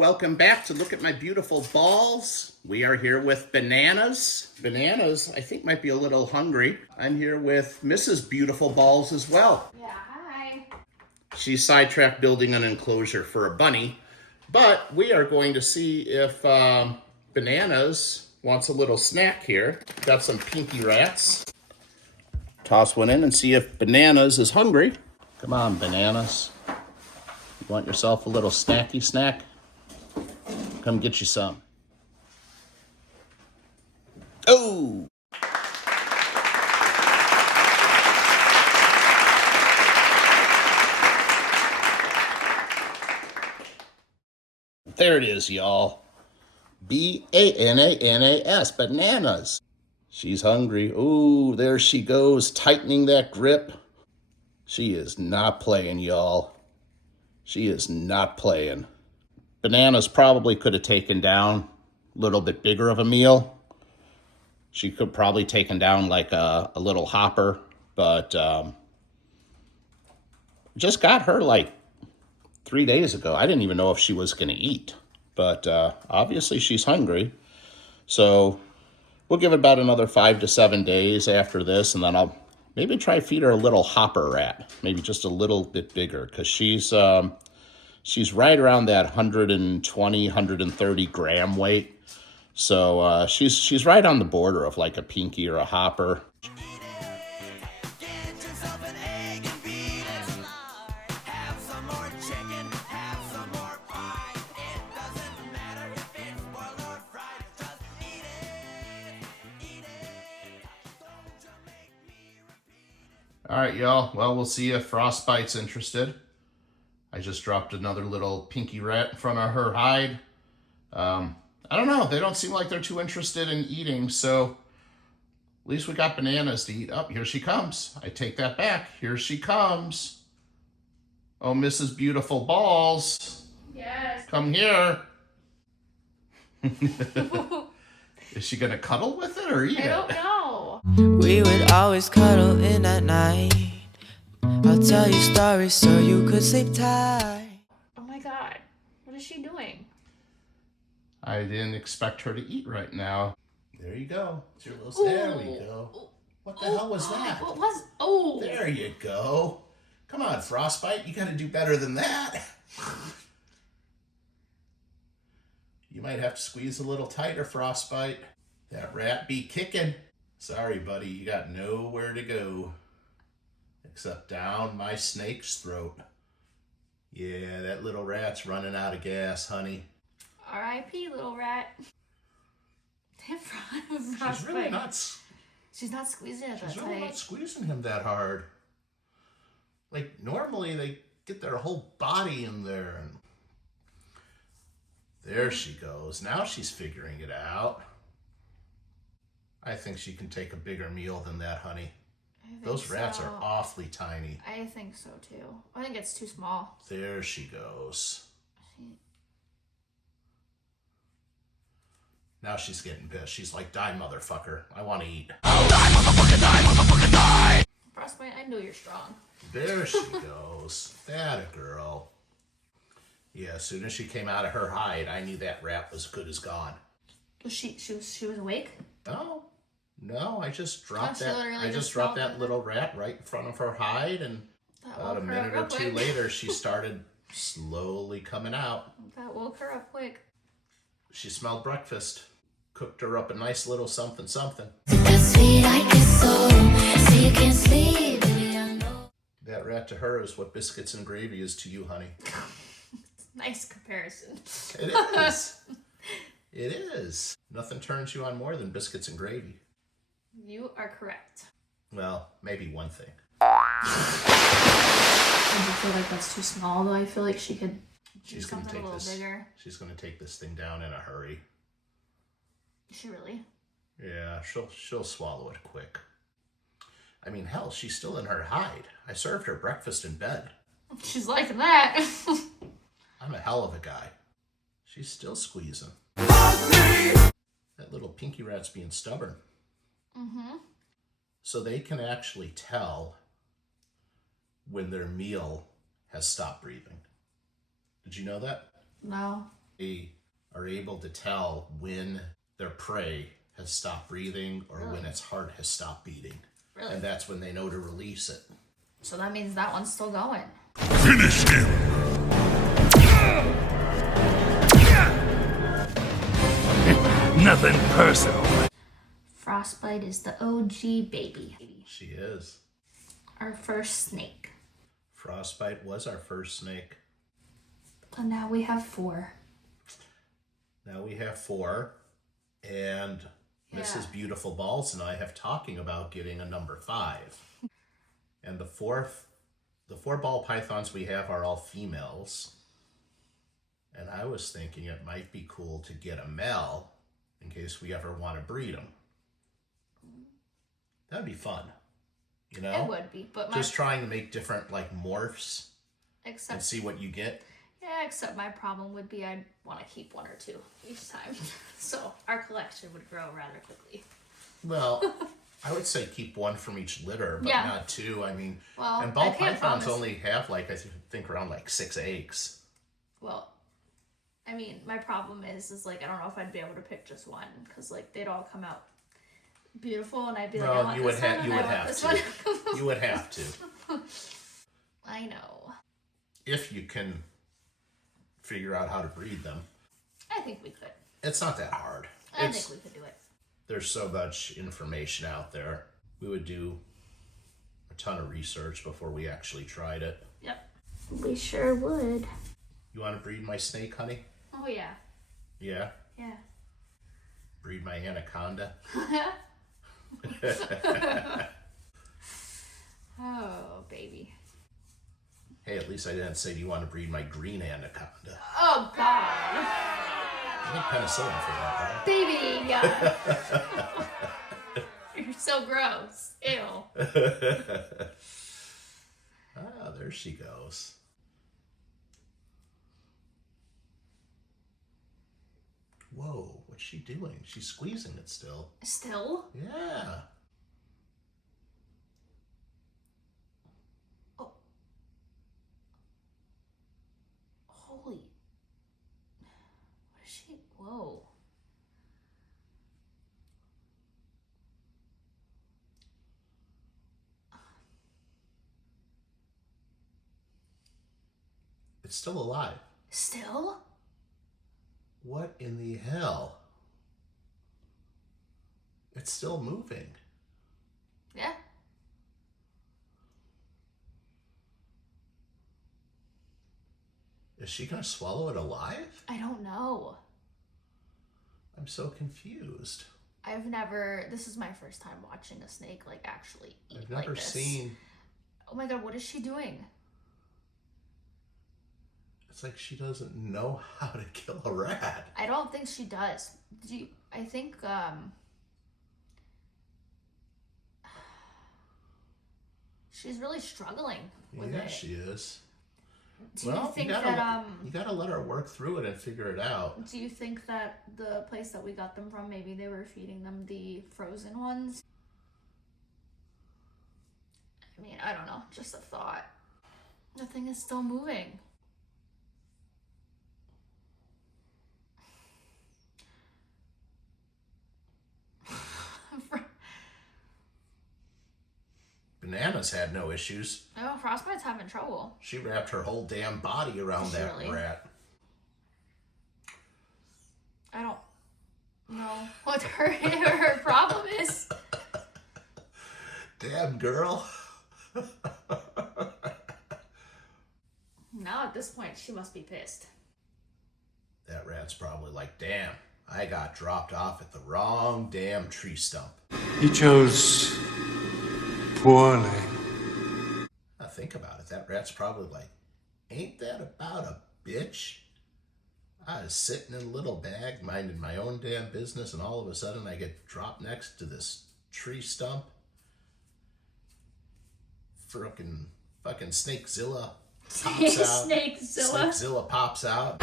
welcome back to Look at My Beautiful Balls. We are here with Bananas. Bananas, I think, might be a little hungry. I'm here with Mrs. Beautiful Balls as well. Yeah, hi. She's sidetracked building an enclosure for a bunny, but we are going to see if Bananas wants a little snack here. Got some pinky rats. Toss one in and see if Bananas is hungry. Come on, Bananas. You want yourself a little snacky snack? Come get you some. Oh! There it is, y'all. B-A-N-A-N-A-S, Bananas. She's hungry. Ooh, there she goes, tightening that grip. She is not playing, y'all. She is not playing. Bananas probably could have taken down a little bit bigger of a meal. She could probably taken down like a little hopper, but just got her like 3 days ago. I didn't even know if she was going to eat, but obviously she's hungry. So we'll give it about another 5 to 7 days after this, and then I'll maybe try feed her a little hopper rat, maybe just a little bit bigger, because she's right around that 120, 130 gram weight. So she's right on the border of like a pinky or a hopper. All right, y'all. Well, we'll see if Frostbite's interested. I just dropped another little pinky rat in front of her hide. I don't know. They don't seem like they're too interested in eating, so at least we got Bananas to eat. Oh, here she comes. I take that back. Here she comes. Oh, Mrs. Beautiful Balls. Yes. Come here. Is she going to cuddle with it or eat it? I don't know. We would always cuddle in at night. I'll tell you stories so you could sleep tight. Oh my god. What is she doing? I didn't expect her to eat right now. There you go. It's your little... Ooh. There we go. What the hell was that? What was... Oh. There you go. Come on, Frostbite. You got to do better than that. You might have to squeeze a little tighter, Frostbite. That rat be kicking. Sorry, buddy. You got nowhere to go except down my snake's throat. Yeah, that little rat's running out of gas, honey. R.I.P. little rat. She's really not... She's not squeezing it that She's really tight. not squeezing him that hard. Like, normally they get their whole body in there. And there she goes. Now she's figuring it out. I think she can take a bigger meal than that, honey. Those rats are awfully tiny. I think so, too. I think it's too small. There she goes. Now she's getting pissed. She's like, die, motherfucker. I want to eat. Oh, die, motherfucker, die, motherfucker, die! Frostbite, I know you're strong. There she goes. That a girl. Yeah, as soon as she came out of her hide, I knew that rat was good as gone. Was she was awake? No, I just dropped she that. literally I just dropped that little rat right in front of her hide, and about a minute or two later, she started slowly coming out. That woke her up quick. She smelled breakfast. Cooked her up a nice little something something. That rat to her is what biscuits and gravy is to you, honey. Nice comparison. It is. It is. Nothing turns you on more than biscuits and gravy. You are correct. Well, maybe one thing. I do feel like that's too small, though. I feel like she could do something a little bigger. She's gonna take this thing down in a hurry. Is she really? Yeah, she'll swallow it quick. I mean, hell, she's still in her hide. I served her breakfast in bed. She's liking that. I'm a hell of a guy. She's still squeezing. That little pinky rat's being stubborn. Mm-hmm. So they can actually tell when their meal has stopped breathing. Did you know that? No. They are able to tell when their prey has stopped breathing or when its heart has stopped beating. Really? And that's when they know to release it. So that means that one's still going. Finish him! Nothing personal. Frostbite is the OG baby. She is. Our first snake. Frostbite was our first snake. And now we have 4. Now we have 4. And Mrs. Beautiful Balls and I have talking about getting a number 5. And the 4 ball pythons we have are all females. And I was thinking it might be cool to get a male in case we ever want to breed them. That'd be fun. You know? It would be, but just trying to make different like morphs and except see what you get. yeah, except my problem would be I'd want to keep 1 or 2 each time. So our collection would grow rather quickly. Well, I would say keep 1 from each litter, but Yeah. not 2. I mean, Well, and ball I can't pythons promise. only have like I think around like 6 eggs. Well, I mean, my problem is like I don't know if I'd be able to pick just 1 because like they'd all come out beautiful, and I'd be like, I Well, want you would this one, have and I want this one. You would have to I know. if you can figure out how to breed them. I think we could. It's not that hard. I think we could do it. There's so much information out there. We would do a ton of research before we actually tried it. Yep. We sure would. You want to breed my snake, honey? Oh yeah. Yeah. Yeah. Breed my anaconda. Oh baby. Hey, at least I didn't say, do you want to breed my green anaconda? Oh god. I think penicillin for that, right? Baby. You're so gross. Ew. Ah, there she goes. Whoa, what's she doing? She's squeezing it still. Still? Yeah. Oh. Holy. What is she? Whoa. It's still alive. Still? What in the hell? It's still moving. Yeah. Is she gonna swallow it alive? I don't know. I'm so confused. I've never, this is my first time watching a snake like actually eat I've like never this. seen. Oh my god, what is she doing? It's like she doesn't know how to kill a rat. I don't think she does. I think she's really struggling with Yeah, it. she is. Do you think gotta, that you gotta let her work through it and figure it out. do you think that the place that we got them from, maybe they were feeding them the frozen ones? I mean, I don't know, just a thought. The thing is still moving. Bananas had no issues. Oh, Frostbite's having trouble. She wrapped her whole damn body around that Really? rat. I don't know what her problem is. Damn girl. Now at this point, she must be pissed. That rat's probably like, damn, I got dropped off at the wrong damn tree stump. You chose poorly. Now think about it. That rat's probably like, ain't that about a bitch? I was sitting in a little bag, minding my own damn business, and all of a sudden I get dropped next to this tree stump. Fucking Snakezilla pops out. Snakezilla. Snakezilla pops out.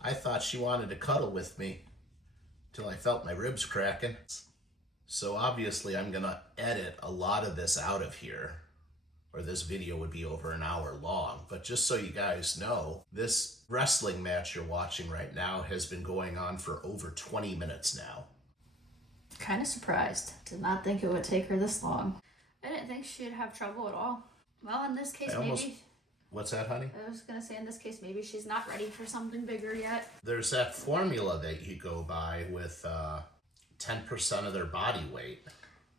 I thought she wanted to cuddle with me till I felt my ribs cracking. So obviously I'm gonna edit a lot of this out of here, or this video would be over an hour long. But just so you guys know, this wrestling match you're watching right now has been going on for over 20 minutes now. Kind of surprised. Did not think it would take her this long. I didn't think she'd have trouble at all. Well, in this case, maybe... What's that, honey? I was going to say, in this case, maybe she's not ready for something bigger yet. There's that formula that you go by with 10% of their body weight.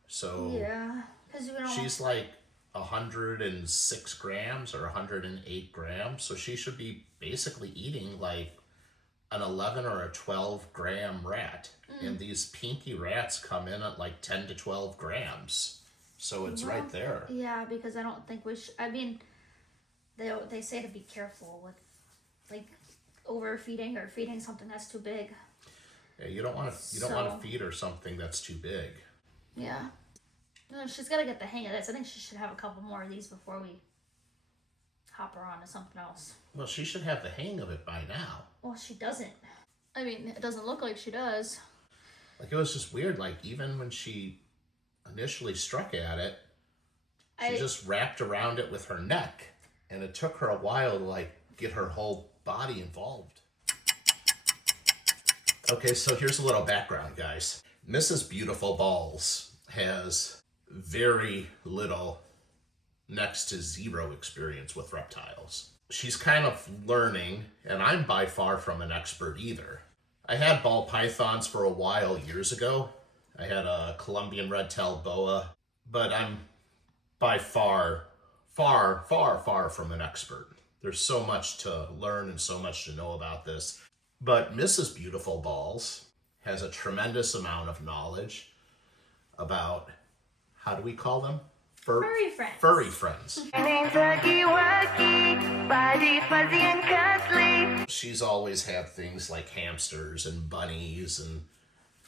So Yeah, because you don't... she's like 106 grams or 108 grams. So she should be basically eating like an 11 or a 12 gram rat. And these pinky rats come in at like 10 to 12 grams. So it's right there. Yeah, because I don't think we should... I mean, they say to be careful with, like, overfeeding or feeding something that's too big. Yeah, you don't want to feed her something that's too big. Yeah. No, she's got to get the hang of this. I think she should have a couple more of these before we hop her on to something else. Well, she should have the hang of it by now. Well, she doesn't. I mean, it doesn't look like she does. Like, it was just weird. Like, even when she initially struck at it, she just wrapped around it with her neck. And it took her a while to, like, get her whole body involved. Okay, so here's a little background, guys. Mrs. Beautiful Balls has very little, next to zero, experience with reptiles. She's kind of learning, and I'm by far from an expert either. I had ball pythons for a while years ago. I had a Colombian red-tailed boa, but I'm by far from an expert. There's so much to learn and so much to know about this. But Mrs. Beautiful Balls has a tremendous amount of knowledge about, how do we call them? Furry friends. Furry friends. She's always had things like hamsters and bunnies and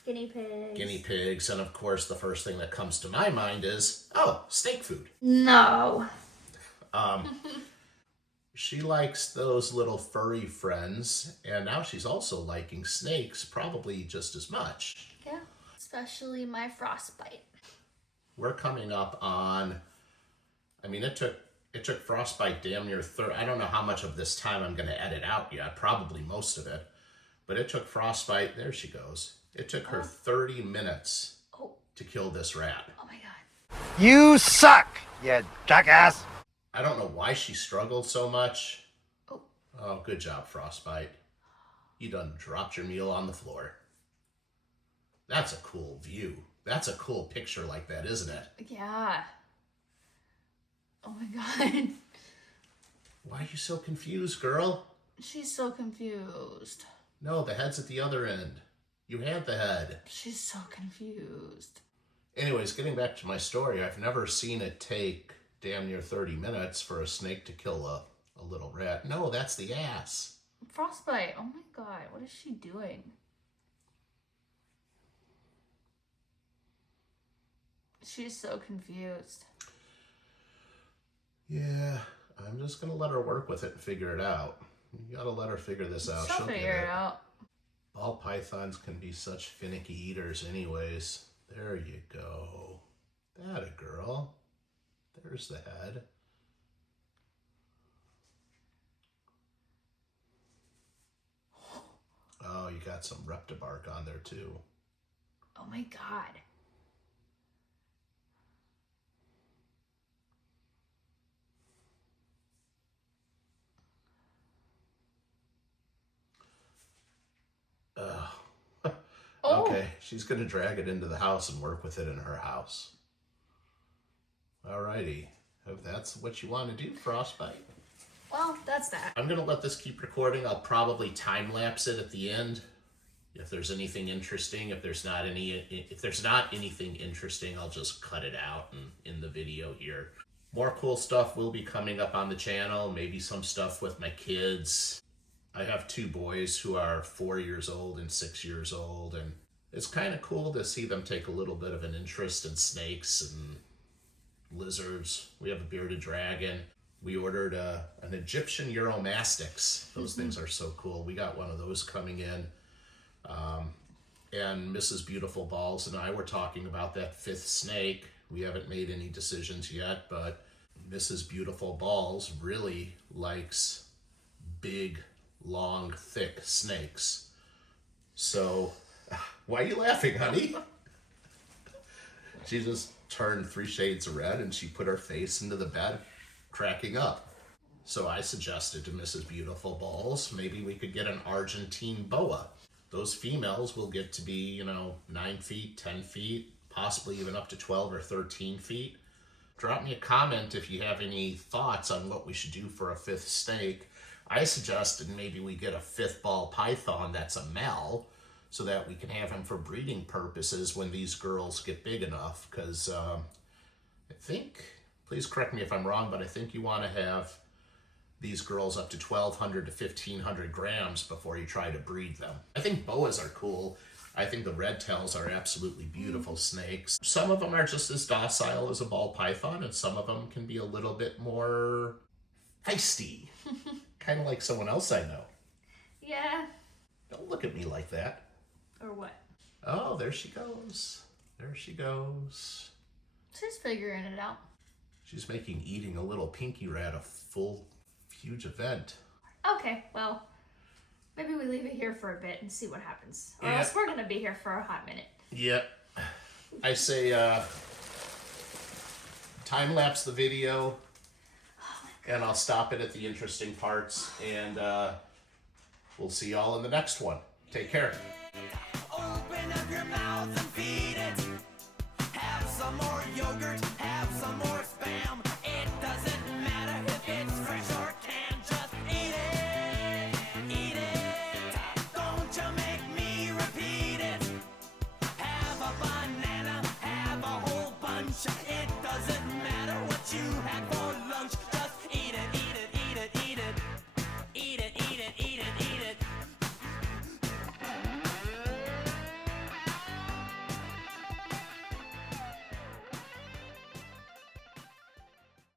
Guinea pigs. And of course the first thing that comes to my mind is, oh, snake food. No. She likes those little furry friends, and now she's also liking snakes probably just as much. Yeah. Especially my frostbite. We're coming up on, I mean, it took Frostbite damn near 30, I don't know how much of this time I'm going to edit out yet, probably most of it, but it took Frostbite, there she goes, it took her 30 minutes to kill this rat. Oh my god. You suck, you jackass! I don't know why she struggled so much. Oh, good job, Frostbite. You done dropped your meal on the floor. That's a cool view. That's a cool picture like that, isn't it? Yeah. Oh my god. Why are you so confused, girl? She's so confused. No, the head's at the other end. You had the head. She's so confused. Anyways, getting back to my story, I've never seen it take damn near 30 minutes for a snake to kill a little rat. No, that's the ass. Frostbite. Oh my god. What is she doing? She's so confused. Yeah, I'm just gonna let her work with it and figure it out. You gotta let her figure this out. She'll figure it out. Ball pythons can be such finicky eaters anyways. There you go. That a girl. There's the head. Oh, you got some Reptibark on there too. Oh my god. Okay, she's gonna drag it into the house and work with it in her house. Alrighty, if that's what you want to do, Frostbite. Well, that's that. I'm gonna let this keep recording. I'll probably time lapse it at the end. If there's anything interesting, if there's not anything interesting, I'll just cut it out in the video here. More cool stuff will be coming up on the channel. Maybe some stuff with my kids. I have two boys who are 4 years old and 6 years old, and it's kind of cool to see them take a little bit of an interest in snakes and lizards. We have a bearded dragon. We ordered an Egyptian Euromastix. Those things are so cool. We got one of those coming in. And Mrs. Beautiful Balls and I were talking about that 5th snake. We haven't made any decisions yet, but Mrs. Beautiful Balls really likes big, long, thick snakes. So, why are you laughing, honey? She just turned 3 shades of red and she put her face into the bed, cracking up. So I suggested to Mrs. Beautiful Balls, maybe we could get an Argentine boa. Those females will get to be, 9 feet, 10 feet, possibly even up to 12 or 13 feet. Drop me a comment if you have any thoughts on what we should do for a 5th snake. I suggested maybe we get a 5th ball python that's a male, so that we can have him for breeding purposes when these girls get big enough. Because I think, please correct me if I'm wrong, but I think you want to have these girls up to 1,200 to 1,500 grams before you try to breed them. I think boas are cool. I think the red tails are absolutely beautiful snakes. Some of them are just as docile as a ball python, and some of them can be a little bit more feisty. Kind of like someone else I know. Yeah. Don't look at me like that. Or what? Oh, there she goes. There she goes. She's figuring it out. She's making eating a little pinky rat a full, huge event. Okay, well, maybe we leave it here for a bit and see what happens. Or Yeah. else we're gonna be here for a hot minute. Yep. I say, time-lapse the video, and I'll stop it at the interesting parts, and we'll see y'all in the next one. Take care.